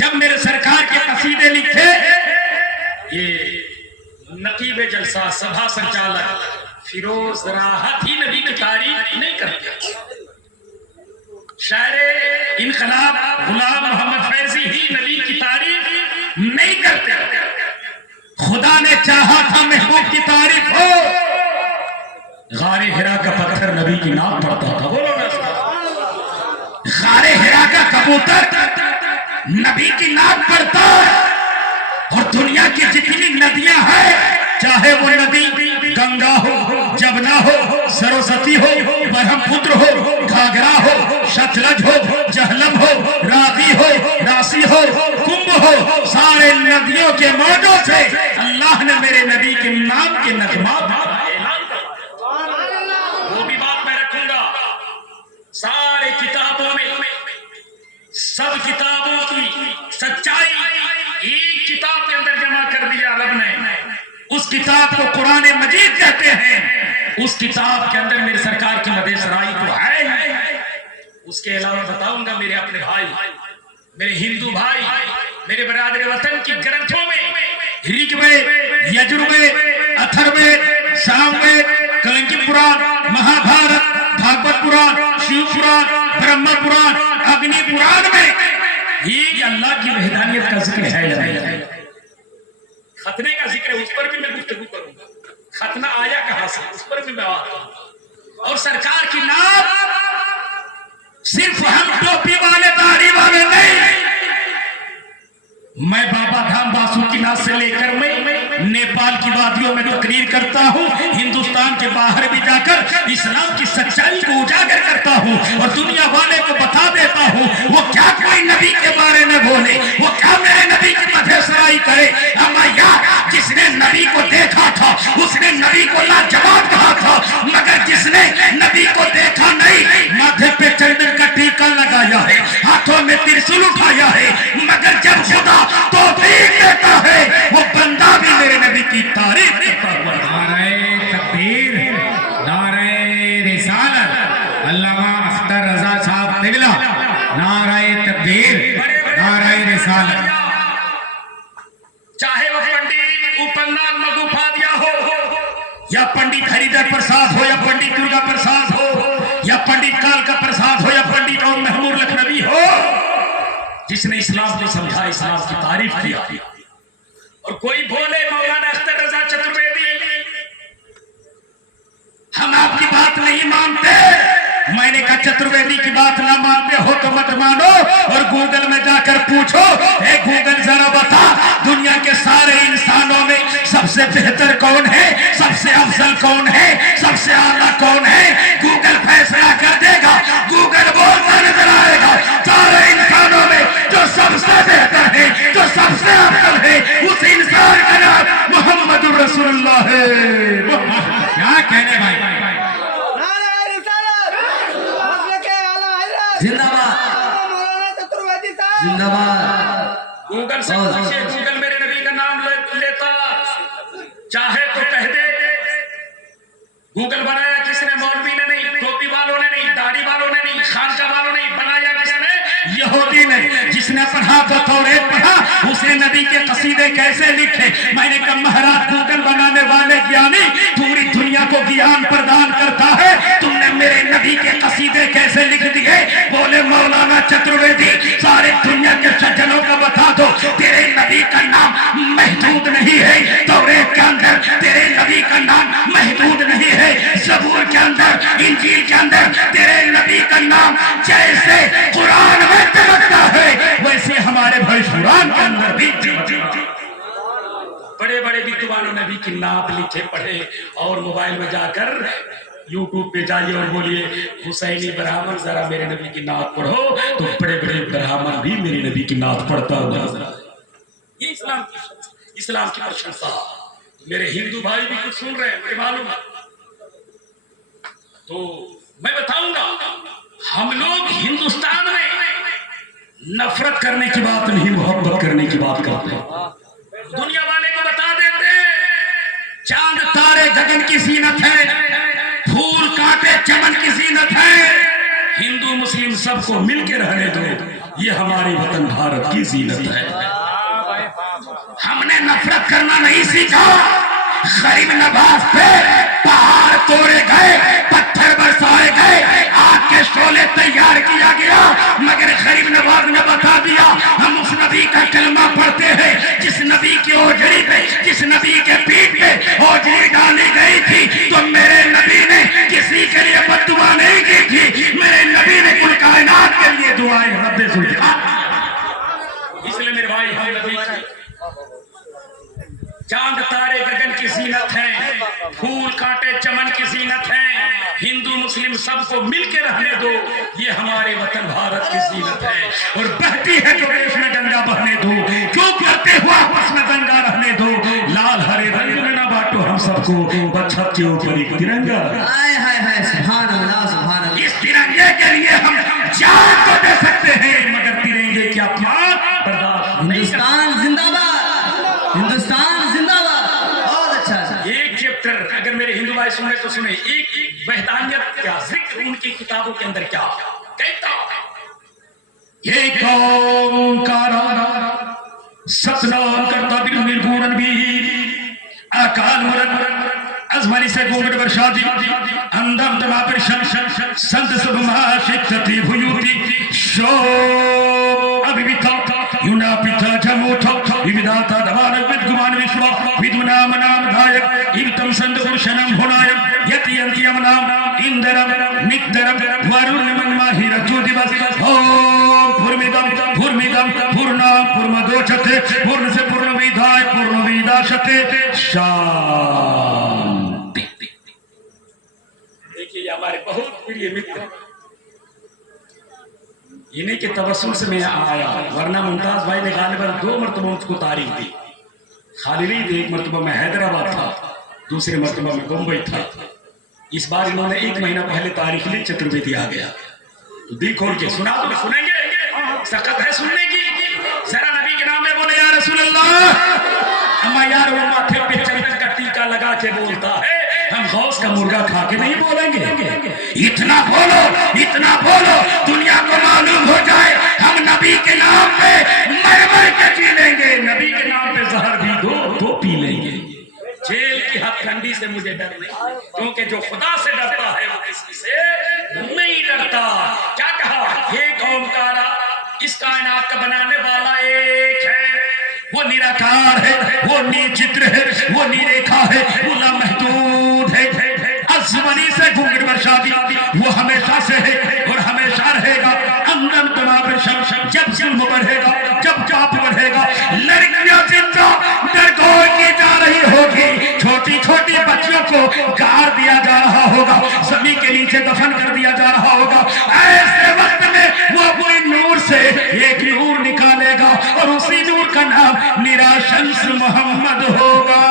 जब मेरे सरकार के कसीदे लिखे, ये नकीब जलसा सभा संचालक फिरोज राहत ही नबी की तारीफ नहीं करते। शायर इनकलाब गुलाम मोहम्मद फैजी ही नबी की तारीफ नहीं करते। खुदा ने चाहा था महबूब की तारीफ हो, गारे हिरा का पत्थर नबी की नाम पड़ता था। बोलो ना, गारे हिरा का कबूतर नबी की नाम पड़ता। और दुनिया की जितनी नदियां हैं, चाहे वो नदी गंगा हो, जमुना हो, सरस्वती हो, ब्रह्मपुत्र हो, घाघरा हो, सतलज हो, जहलम हो, रावी हो, राशि हो, कुंभ हो, सारे नदियों के मौजों से अल्लाह ने मेरे नबी के नाम के नगमात वो भी बात मैं रखूंगा। सारे किताबों में सब किताबों की सच्चाई एक किताब के अंदर जमा कर दिया रब ने। उस किताब को कुरान मजीद कहते हैं। उस किताब के अंदर मेरे सरकार की मदेसराई तो है। उसके अलावा बताऊंगा मेरे अपने भाई, मेरे हिंदू भाई, मेरे बरादर वतन की ग्रंथों में ऋग्वेद, यजुर्वेद, अथर्ववेद, सामवेद, कलंकी पुराण, महाभारत, भागवत पुराण, शिव पुराण, ब्रह्म पुराण, अग्नि पुराण में ये अल्लाह की वहदानियत का जिक्र है। खतने का जिक्र है, उस पर भी मैं गुफ्तगू करूंगा। खतना आया कहां से, उस पर भी मैं बात करूंगा। और सरकार की नाम सिर्फ हम टोपी वाले दाढ़ी वाले नहीं, मैं बाबा धाम बासुकीनाथ से लेकर मैं नेपाल की वादियों में तकरीर करता हूँ, हिंदुस्तान के बाहर भी जाकर इस्लाम की सच्चाई को उजागर करता हूँ और दुनिया वाले को बता देता हूँ। वो क्या कोई नबी के बारे में बोले, वो क्या मेरे नबी की मधेसराई करे। अम्मा यार, जिसने नबी को देखा था उसने नबी को लाजवाब कहा था, मगर जिसने नबी को देखा नहीं, माथे पे चंदन का टीका लगाया है, हाथों में त्रिशूल उठाया है, मगर जब खुदा तौफीक देता है वो बंदा भी मेरे नबी की तारीफ करता हुआ। नारे तकबीर, नारे रिसालत, अल्लामा अख्तर रजा साहब तिगला, नारे तकबीर, नारे रिसालत। चाहे वो पंडित उपन्नाग मगुफादिया हो, या पंडित हरिधर प्रसाद हो, या पंडित दुर्गा प्रसाद हो, या पंडित कालका प्रसाद हो, या पंडित और महमूद लखनवी हो, जिसने इस्लाम को समझा, इस्लाम की तारीफ किया। और कोई बोले मौलाना अख्तर रजा चतुर्वेदी हम आपकी बात नहीं मानते, मैंने कहा चतुर्वेदी की बात ना मानते हो तो मत मानो और गूगल में जाकर पूछो, ए गूगल जरा बता दुनिया के सारे इंसानों में सबसे बेहतर कौन है, सबसे अफजल कौन है, सबसे आला कौन है। गूगल फैसला कर देगा। गूगल बोलता नजर आएगा, सारे इंसानों में जो सबसे बेहतर है, जो सबसे अफजल है, उस इंसान का नाम मोहम्मद रसूलुल्लाह है। क्या कहने भाई, जिंदाबाद, जिंदाबाद। गूगल से पूछे, गूगल मेरे नबी का नाम लेता, चाहे तो कह दे गूगल बनाया किसने, मौलवी ने नहीं, टोपी वालों ने नहीं, दाढ़ी वालों ने नहीं, खानका वालों ने, बनाया किसने, यहूदी ने। जिसने पढ़ा तो तौरेत पढ़ा, उसने नबी के कसीदे कैसे लिखे। मैंने कहा महाराज गूगल बनाने वाले ज्ञानी पूरी दुनिया को ज्ञान प्रदान करता है, तुमने मेरे नबी के कसीदे कैसे लिख दिए। बोले मौलाना चतुर्वेदी सारे दुनिया के सज्जनों को बता दो, तेरे नबी का नाम महदूद नहीं है, तौरेत के अंदर तेरे नबी का नाम महदूद नहीं है, ज़बूर के अंदर, इंजील के अंदर तेरे नबी का नाम जैसे कुरान में चमकता है, वैसे हमारे भाई कुरान के अंदर भी बड़े बड़े विद्वानों ने भी की नाम लिखे पढ़े। और मोबाइल में जाकर यूट्यूब पे जाइए और बोलिए हुसैनी ब्राह्मण जरा मेरे नबी की नात पढ़ो, तो बड़े बड़े ब्राह्मण भी मेरे नबी की नात पढ़ता हुआ। ये इस्लाम की प्रशंसा। मेरे हिंदू भाई भी कुछ सुन रहे हैं, मुझे मालूम है, तो मैं बताऊंगा। हम लोग हिंदुस्तान में नफरत करने की बात नहीं, मोहब्बत करने की बात करते हैं। दुनिया वाले को बता देते हैं चांद तारे गगन की जीनत है, फूल कांटे चमन की जीनत है, हिंदू मुस्लिम सबको मिलकर रहने दो, ये हमारे वतन भारत की जीनत है। हमने नफरत करना नहीं सीखा। गरीब नवाज पे पहाड़ तोड़े गए, पत्थर बरसाए गए, आग के शोले तैयार किया गया, मगर गरीब नवाज ने बता दिया हम उस नबी का कलमा पढ़ते हैं जिस नबी की ओजड़ी पे, जिस नबी के पीठ पे ओजड़ी डाली गई थी। तो मेरे नबी ने किसी के लिए बद्दुआ नहीं की थी, मेरे नबी ने कुल कायनात के लिए दुआएं रब्बे सुल्तान। इसलिए मेरे भाई हम नबी चांद तारे गगन की जीनत है, फूल कांटे चमन की जीनत है। हिंदू मुस्लिम सबको मिलकर रहने दो, ये हमारे वतन भारत की जीनत है। और बहती है जो देश में गंगा बहने दो, क्यों करते हुआ उसमें गंगा रहने दो। लाल हरे रंग में ना बांटो हम सबको, बछत के ऊपर एक तिरंगा। हाय हाय हाय, सुभान अल्लाह सुभान अल्लाह। इस तिरंगे के लिए हम जान तो दे सकते हैं, मगर तिरंगे की अपमान बर्दाश्त नहीं। हिंदुस्तान जिंदाबाद, हिंदुस्तान जिंदाबाद। बहुत अच्छा। एक चैप्टर अगर मेरे हिंदू भाई सुने तो सुने। एक वहदानियत क्या जिक्र उनकी किताबों के अंदर क्या कहता, ये कौम का सतनाम करता बिन निर्गुण भी अकाल मूरत अजमनी से गोगड़ वर्षादी अंदम दमा पर संत सुभमा शिक्षति भुयुति शो अभिविता युना पिता जमोठो विविधाता दमान विद्गुमान विश्व विद्वनाम नाम धायक इवतम संत पुरुषनम भुनायम यति यंतियम नाम इंदरम निकदरम वरुण मनमाहि रज्जु दिवस ओम भूर्मिदम भूर्मिदम पूर्णाम पूर्णदोषते पूर्ण से पूर्ण विधाय पूर्ण विदाशते शांति। देखिए हमारे बहुत प्रिय मित्र, इन्हीं के तवस्सुल से मैं आया, वरना मुमताज भाई ने गालिबन 2 मरतबा उसको तारीख दी। खाली नहीं थी, एक मरतबा में हैदराबाद था, दूसरे मरतबा में मुंबई था। इस बार इन्होंने 1 महीना पहले तारीख ली, चतुर्वेदी आ गया। तो दी खोल के सुना तो सुनेंगे, सख्त है सुनने की। जरा नबी के नाम में बोले या रसूल अल्लाह। अम्मा यार वो माथे पे चंदन का टीका लगा के बोलता है, हम गौस का मुर्गा खा के नहीं बोलेंगे। इतना बोलो दुनिया को मालूम हो जाए हम नबी के नाम पे मर मर के जी लेंगे, नबी के नाम पे जहर भी दो तो पी लेंगे। जेल की हथकंडी से मुझे डर नहीं, क्योंकि जो खुदा से डरता है वो किसी से नहीं डरता। क्या कहा, हे कौम कारा, इस कायनात का बनाने वाला एक है, वो निराकार है, वो निचित्र है, वो निरेखा है, वो लामहदूद है। अज़मनी से घुंघट वर्षादी वो हमेशा से है और हमेशा रहेगा। अंदर तुम्हारे जब जुल्म बढ़ेगा, जब जाप बढ़ेगा, लड़कियां जिंदा डरकोर की जा रही होगी, छोटी छोटी बच्चियों को गाड़ दिया जा रहा होगा, जमीन के नीचे दफन कर दिया जा रहा होगा। ऐसे वक्त में वो अपने नूर से एक नूर निकालेगा और उसी नूर का नाम निराशंस मोहम्मद होगा।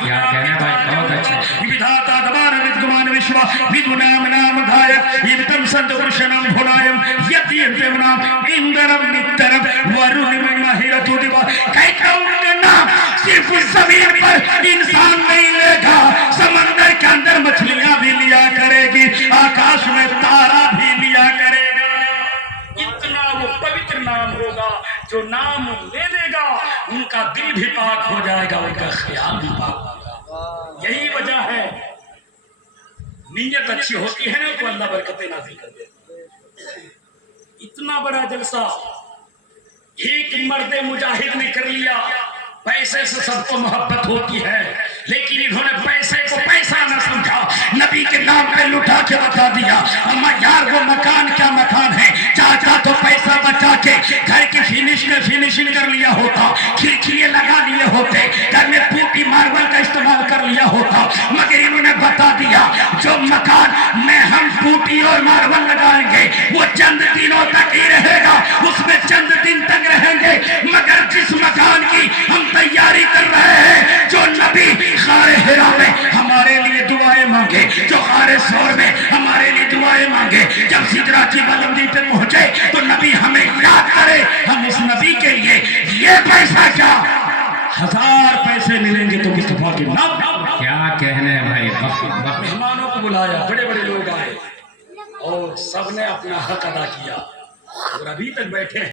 क्या कहने भाई, बहुत अच्छा। विधाता दमान विद्गुमान विश्व विदुनाम नाम धायक इवतम संत पुरुषनम भुनायम यति यंतम नाम इंदरम निकदरम वरुण मनमाहि रज्जु दिवस। कहता हूं उनका नाम सिर्फ जमीन पर इंसान नहीं लेगा, समंदर के अंदर मछलियां भी लिया करेगी, आकाश में तारा भी लिया करेगा। इतना वो पवित्र नाम होगा, जो नाम ले लेगा उनका दिल भी पाक हो जाएगा, उनका ख्याल भी पाक होगा। यही वजह है, नीयत अच्छी होती है ना तो अल्लाह बरकतें नाज़िल कर देता है। इतना बड़ा जलसा एक मर्दे मुजाहिद ने कर लिया। पैसे से सबको मोहब्बत होती है, लेकिन इन्होंने पैसे को पैसा न समझा, नबी के नाम पे लुटा के बता दिया। अम्मा यार वो मकान क्या मकान है, चाचा तो पैसा बचा के घर की फिनिशिंग कर लिया होता, खिड़की लगा लिए होते, घर में पुट्टी मार्बल का इस्तेमाल कर लिया होता, मगर इन्होंने बता दिया जो मकान में हम पुट्टी और मार्बल लगाएंगे वो चंद दिनों तक ही रहेगा, उसमें चंद दिन तक रहेंगे। मगर जिस मकान की हम तैयारी कर रहे हैं, जो नबी खारे हिरा में हमारे लिए दुआएं मांगे, जो खारे सौर में हमारे लिए दुआएं मांगे, जब सिदरा की बुलंदी पे पहुंचे तो नबी हमें याद करे, हम उस नबी के लिए ये पैसा क्या 1000 पैसे मिलेंगे तो मुस्तफा के नाम। क्या कहने भाई, मेहमानों को बुलाया, बड़े बड़े लोग आए और सबने अपना हक अदा किया। और अभी तक बैठे हैं।